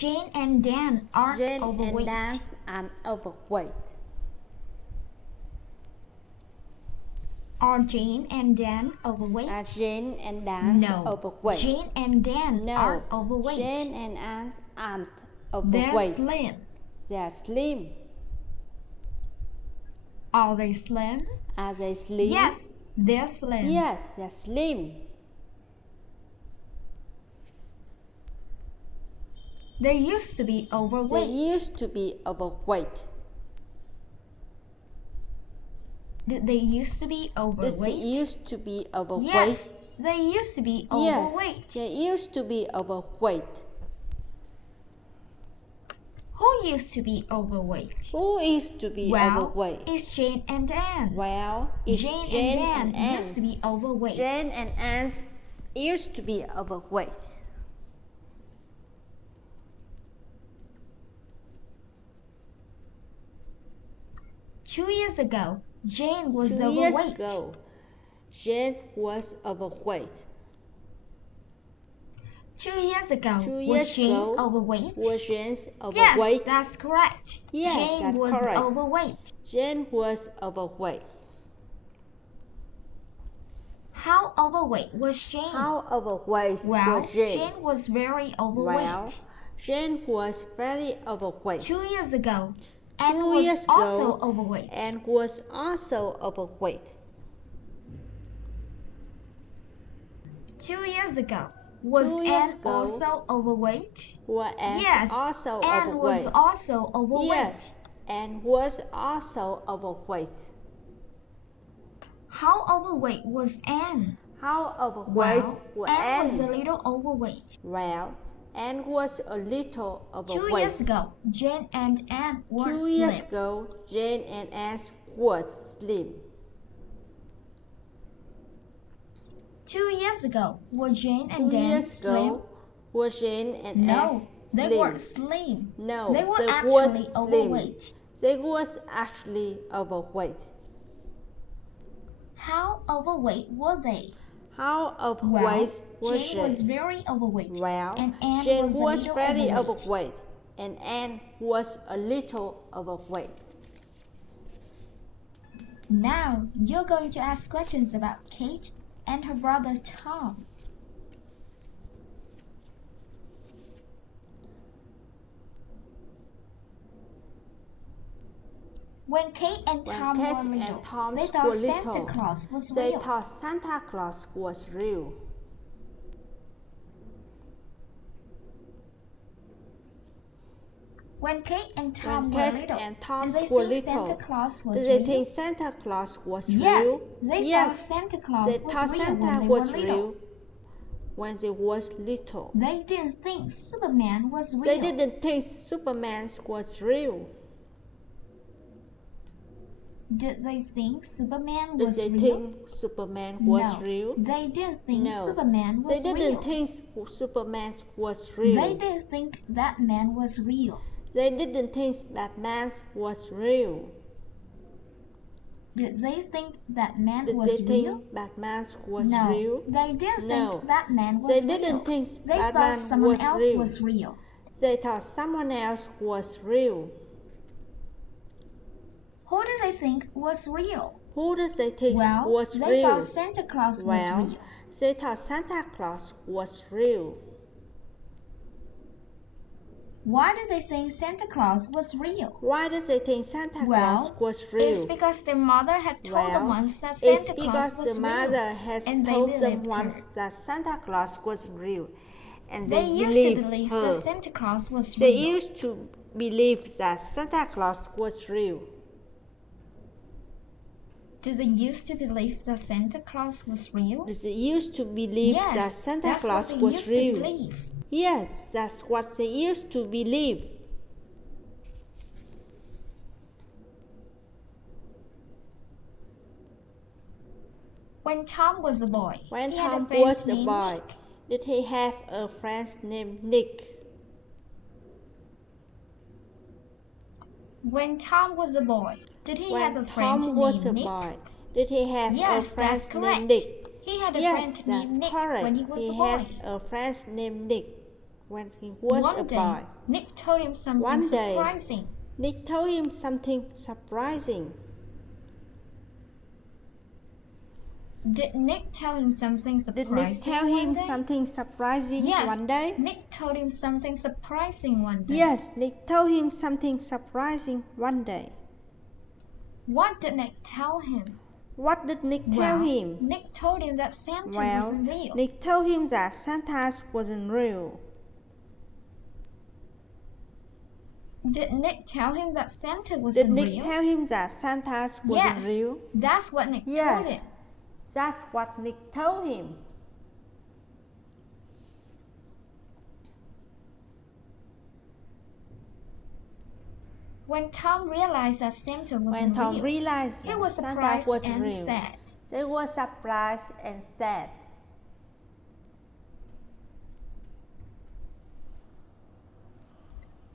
Jane and Dan are Jane overweight. and Dan are overweight. Are Jane and Dan overweight? Are Jane and Dan No. overweight? Jane and Dan No. are overweight. Jane and Dan aren't They're overweight. slim. They are slim. Are they slim? Are they slim? Yes, they're slim. Yes, they're slim. They used to be overweight. They used to be overweight. Did they used to be overweight? Did they used to be overweight? Yes, they used to be overweight. Yes, they used to be overweight. Who used to be overweight? Who is to be overweight? It's Jane and Dan. Well, it's Jane and Dan used to be overweight. Jane and Anne used to be overweight. Two years ago, Jane was 2 overweight. years ago, Jane was overweight. 2 years ago, 2 was years Jane ago, overweight? Was Jane Yes, overweight? that's correct. Yes, Jane that's was correct. overweight. Jane was overweight. How overweight was Jane? How overweight Well, was Jane? Jane was very overweight. Well, Jane was very overweight. 2 years ago, Anne 2 was years also ago, overweight. Anne was also overweight. 2 years ago, was 2 years Anne ago, also overweight? Was Anne Yes, also Anne overweight? was also overweight. Yes, Anne was also overweight. How overweight was Anne? How overweight Well, was Anne was a Anne? little overweight. Well, Anne was a little 2 overweight. years ago, Jane and Anne were 2 slim. years ago, Jane and Anne were slim. 2 years ago, were Jane 2 and Dan years slim? ago, were Jane and No, Anne they slim? were slim. No, they were they actually were slim. overweight. They was actually overweight. How overweight were they? How Well, overweight was Jane was Jane? very overweight. Well, and Anne Jane was, was a little very overweight. overweight, and Anne was a little overweight. Now, you're going to ask questions about Kate and her brother Tom. When Kate and Tom Kate were little, and Tom they were thought little, Santa Claus was they real. thought Santa Claus was real. When Kate and Tom When were Kate little, and Tom did they were think little, Santa Claus was did they real? think Santa Claus was Yes, real? they Yes, thought Santa Claus they was thought real Santa when they was were little. real when they was little. They didn't think Superman was real. They didn't think Superman was real. Did they think Superman Did was they real? think Superman was No, real? they didn't think No, Superman was they real. didn't think Superman was real. They didn't think that man was real. They didn't think Batman was real. Did they think that man Did was they think real? Batman was No, real? they didn't No, think that man was they real. didn't think They thought Batman someone was else real. was real. They thought someone else was real. Who did they think was real? Who did they think Well, was they real? thought Santa Claus was real. They thought Santa Claus was real. Why did they think Santa Claus was real? Why did they think Santa Claus was It's real? because their mother had told them once that It's Santa Claus because was the real. mother has and they told them believed once her. that Santa Claus was real, and They they used to believed believe her. that Santa Claus was They real. used to believe that Santa Claus was real. Did they used to believe that Santa Claus was real? They used to believe Yes, that Santa that's Claus what they was used real. to believe. Yes, that's what they used to believe. When Tom was a boy, When he had Tom a friend was a named boy, Nick. did he have a friend named Nick? When Tom was a boy, did he have When a friend Tom was a named Nick? boy, did he have a Yes, friend that's correct. named Nick? He had a Yes, friend that's named Nick correct. when he was He a boy. has a friend named Nick when he was a One day, boy. Nick told him something One day, surprising. Nick told him something surprising. Did Nick tell him something Did surprising Nick tell him one day? something surprising Yes, one day? Nick told him something surprising one day. Yes, Nick told him something surprising one day. What did Nick tell him? What did Nick tell him? Nick told him that Santa wasn't real. Nick told him that Santa wasn't real. Did Nick tell him that Santa Did wasn't Nick real? tell him that Santa wasn't Yes, real? that's what Nick told Yes, him. that's what Nick told him. When Tom realized that Santa When wasn't Tom real, realized he was that Santa surprised was and real, sad. they were surprised and sad.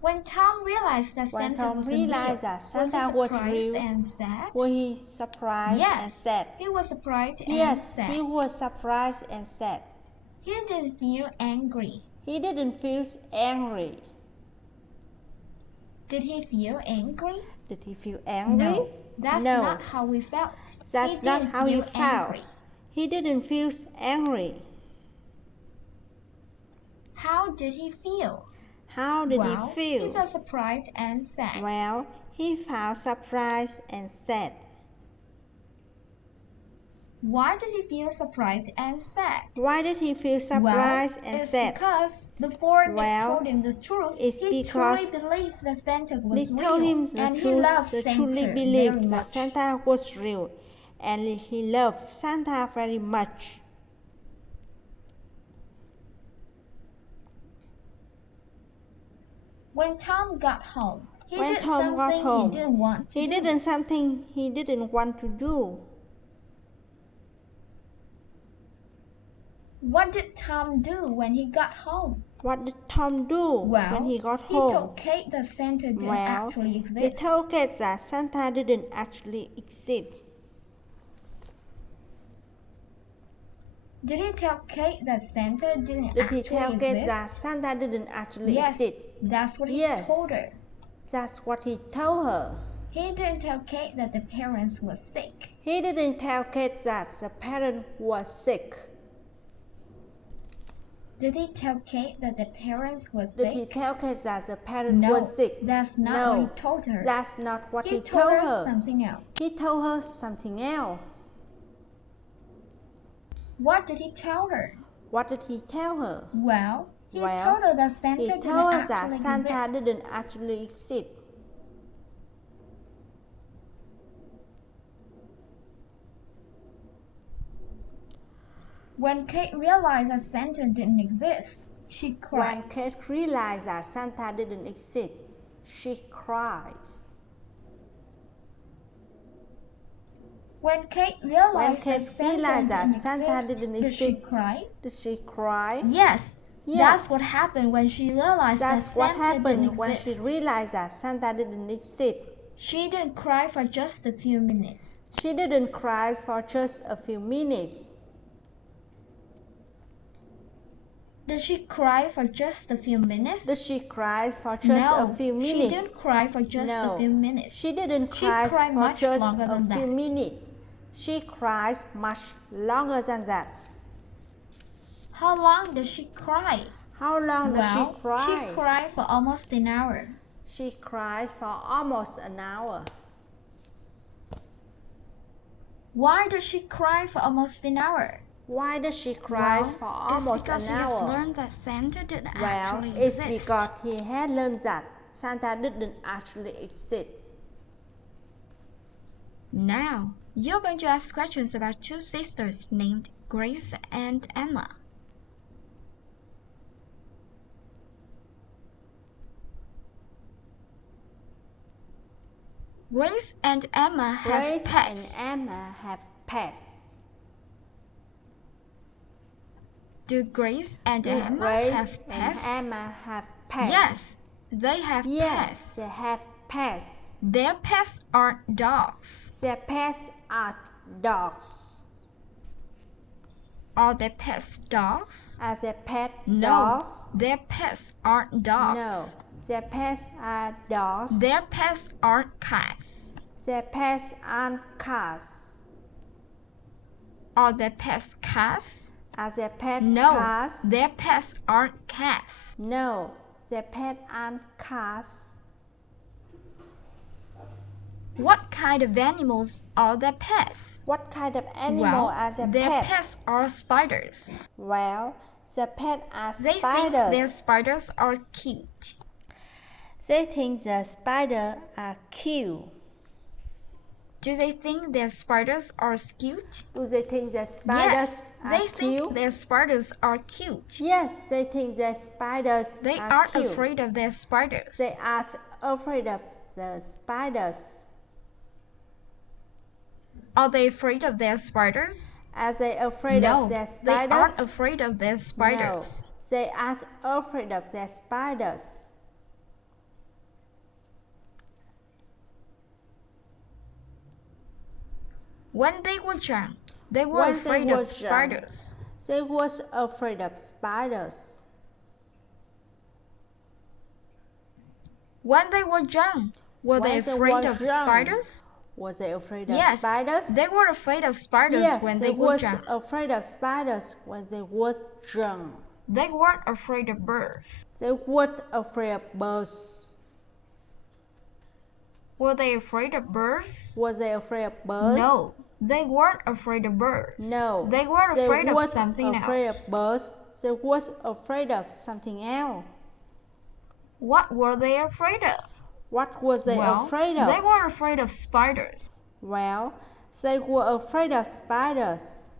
When Tom realized that When Santa Tom wasn't realized real, that Santa was he was surprised real, and sad? were he surprised Yes, and sad? he was surprised and Yes, sad. he was surprised and sad. He didn't feel angry. He didn't feel angry. Did he feel angry? Did he feel angry? No, that's No. not how he felt. That's not didn't how he feel felt. angry. He didn't feel angry. How did he feel? How did he He feel? felt surprised and sad. Well, he felt surprised and sad. Why did he feel surprised and sad? Why did he feel surprised and it's sad? because before Nick Well, told him the truth, it's he because truly believed that Santa was Nick real, told him the and he truth. loved He Santa truly very believed that much. Santa was real, and he loved Santa very much. When Tom got home, he When did Tom got something home, he didn't want to He do. did something he didn't want to do. What did Tom do when he got home? What did Tom do when he got he home? told Kate that Santa didn't actually He exist. told Kate that Santa didn't actually exist. Did he tell Kate that Santa didn't Did actually he tell exist? Kate that Santa didn't actually Yes, exist? that's what he Yes. told her. That's what he told her. He didn't tell Kate that the parents were sick. He didn't tell Kate that the parent was sick. Did he tell Kate that the parents were Did he sick? tell Kate that the parent No, was sick? that's not No, what he told her. That's not what he told told her her. something else. He told her something else. What did he tell her? What did he tell her? Well, he told her that Santa He didn't told her that actually Santa exist. didn't actually exist. When Kate realized that Santa didn't exist, she cried. When Kate realized that Santa didn't exist, she cried. When Kate realized Kate realized that Santa didn't did she exist, cry? Did she cry? Yes, Yes. that's what happened when she realized That's that what Santa happened didn't when exist. she realized that Santa didn't exist. She didn't cry for just a few minutes. She didn't cry for just a few minutes. Did she cry for just a few minutes? Did she cry for just no, a few minutes? she didn't cry for just No, a few minutes. She didn't She cry cried for much just longer a than few that. minutes. She cries much longer than that. How long did she cry? How long does Well, she cry? she cried for almost an hour. She cries for almost an hour. Why does she cry for almost an hour? Why does she cry Well, for almost it's because an she has hour? learned that Santa didn't Well, actually it's exist. because he had learned that Santa didn't actually exist. Now, you're going to ask questions about two sisters named Grace and Emma. Grace and Emma have Grace pets. and Emma have pets. Do Grace and Do Emma Grace have and pets? Emma have pets? Yes, they have Yes, pets. they have pets. Their pets aren't dogs. Their pets are dogs. Are their pets dogs? Are their pet No, dogs? their pets aren't dogs. No, their pets are dogs. Their pets aren't cats. Their pets aren't cats. Are their pets cats? Are their pet No, cats? their pets aren't cats. No, their pet aren't cats. What kind of animals are their pets? What kind of animal are their pets? Pets are spiders. Well, their pets are They spiders. think their spiders are cute. They think the spiders are cute. Do they think their spiders are cute? Do they think the spiders are they cute? think their spiders are cute. Yes, they think the spiders They are aren't cute. afraid of their spiders. They aren't afraid of the spiders. Are they afraid of their spiders? Are they afraid No, of their they aren't spiders? afraid of their spiders. No, they aren't afraid of their spiders. When they were young, they were When they afraid were of spiders. They was afraid of spiders. When they were young, were they When they afraid were of young, spiders? Was they afraid of Yes, spiders? they were afraid of spiders Yes, when they they were was young. afraid of spiders when they was young. They weren't afraid of birds. They weren't afraid of birds. Were they afraid of birds? Was they afraid of birds? No, they weren't afraid of birds. No, They were afraid of weren't something afraid else. of birds. They was afraid of something else. What were they afraid of? What was they afraid of? They were afraid of spiders. Well, they were afraid of spiders.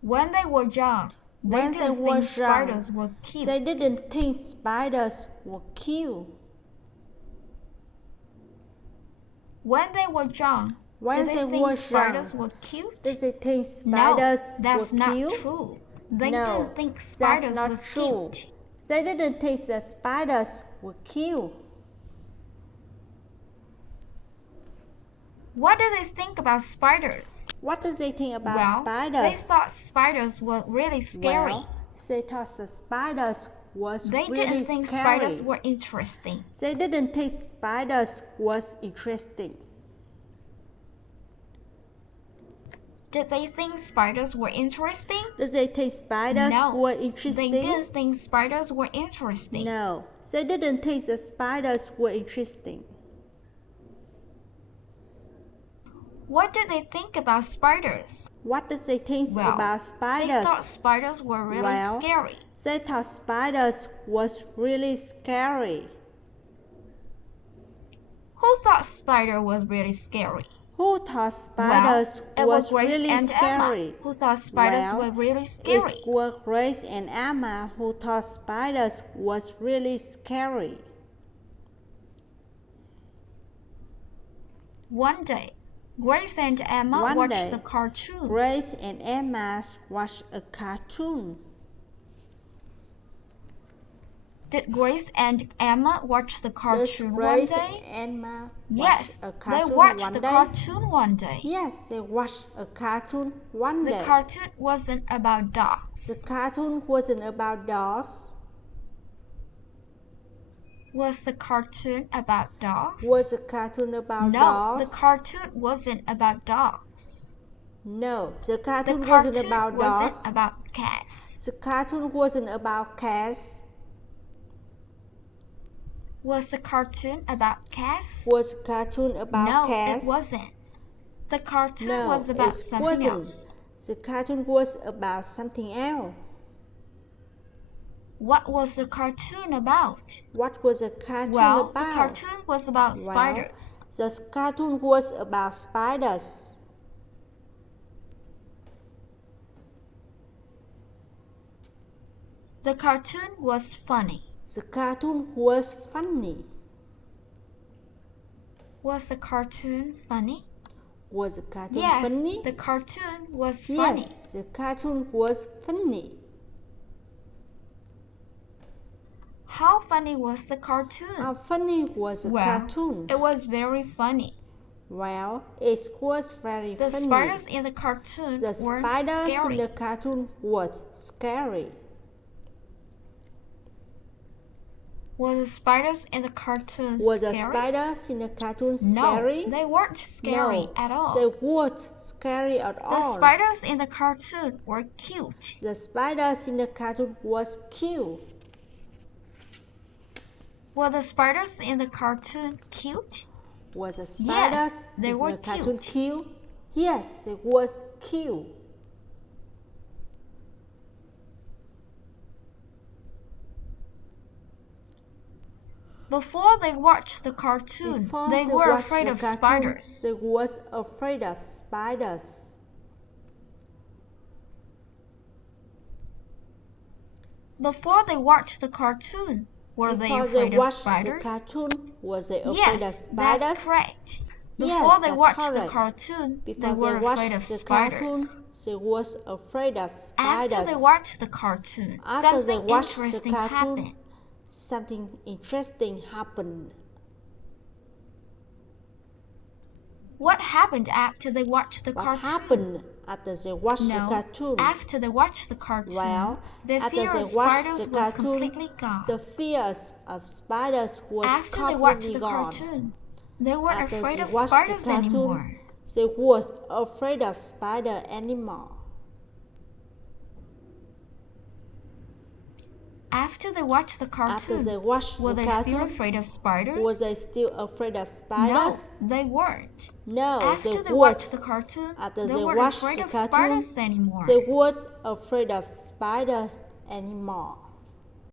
When they were young, they When they didn't were think spiders were cute. They didn't think spiders were cute. When they were young, When did they they think were spiders young, were cute? Did they think spiders No, that's were not cute? true. They No, didn't think that's spiders not were true. cute. They didn't think the spiders were cute. What do they think about spiders? What do they think about Well, spiders? they thought spiders were really scary. Well, they thought the spiders was They really didn't think scary. spiders were interesting. They didn't think spiders was interesting. Did they think spiders were interesting? Did they think spiders No, were they interesting? didn't think spiders were interesting. No, they didn't think the spiders were interesting. What did they think about spiders? What did they think Well, about They spiders? thought spiders were really Well, scary. They thought spiders was really scary. Who thought spider was really scary? Who thought spiders It was Grace really and scary? Emma who thought spiders Well, were really scary. It was Grace and Emma who thought spiders was really scary. One day, Grace and Emma One watched day, the cartoon. Grace and Emma watched a cartoon. Did Grace and Emma watch the Did cartoon one Grace day? and Emma Yes, watch a they cartoon watched one the day? cartoon one day. Yes, they watched a cartoon one The day. cartoon wasn't about The dogs. cartoon wasn't about dogs. Was the cartoon about dogs? Was the cartoon about No, dogs? the cartoon wasn't about dogs. No, the The cartoon cartoon wasn't about dogs. wasn't about cats. The cartoon wasn't about cats. Was the cartoon about cats? Was the cartoon about No, cats? it wasn't. The cartoon No, was about it something wasn't. else. The cartoon was about something else. What was the cartoon about? What was the cartoon Well, about? the cartoon was about Well, spiders. The cartoon was about spiders. The cartoon was funny. The cartoon was funny. Was the cartoon funny? Was the cartoon Yes, funny? the cartoon was funny. Yes, the cartoon was funny. How funny was the cartoon? How funny was the Well, cartoon? it was very funny. Well, it was very The funny. spiders in the cartoon The weren't spiders scary. in the cartoon was scary. Were the spiders in the cartoon Were scary? the spiders in the cartoon scary? No, they weren't scary No, at all. they weren't scary at The all. spiders in the cartoon were cute. The spiders in the cartoon was cute. Were the spiders in the cartoon cute? Was the spiders Yes, they in were the cartoon cute. cute? Yes, they was cute. Before they watched the cartoon, Before they were watched afraid the of cartoon, spiders. They was afraid of spiders. Before they watched the cartoon, were they Before afraid they of watched spiders? the cartoon, was they afraid of Yes, spiders? that's correct. Yes, Before they that's watched the correct. cartoon, Before they were watched afraid of the cartoon, spiders. they was afraid of spiders. After they watched the cartoon, After they something watched the interesting cartoon, happened. something interesting happened. What happened after they watched the What cartoon? happened after they watched the No, cartoon? after they watched the cartoon, Well, the after fear they of watched spiders the was cartoon, completely gone. the fears of spiders was After they watched completely the gone. cartoon, they weren't After afraid they of watched spiders the cartoon, anymore. they weren't afraid of spider anymore. After they watched the After cartoon, they watched were the they still cartoon, afraid of spiders? was they still afraid of No, spiders? they weren't. No, After they they weren't. watched the cartoon, After they they weren't watched afraid the of cartoon, spiders anymore. they weren't afraid of spiders anymore.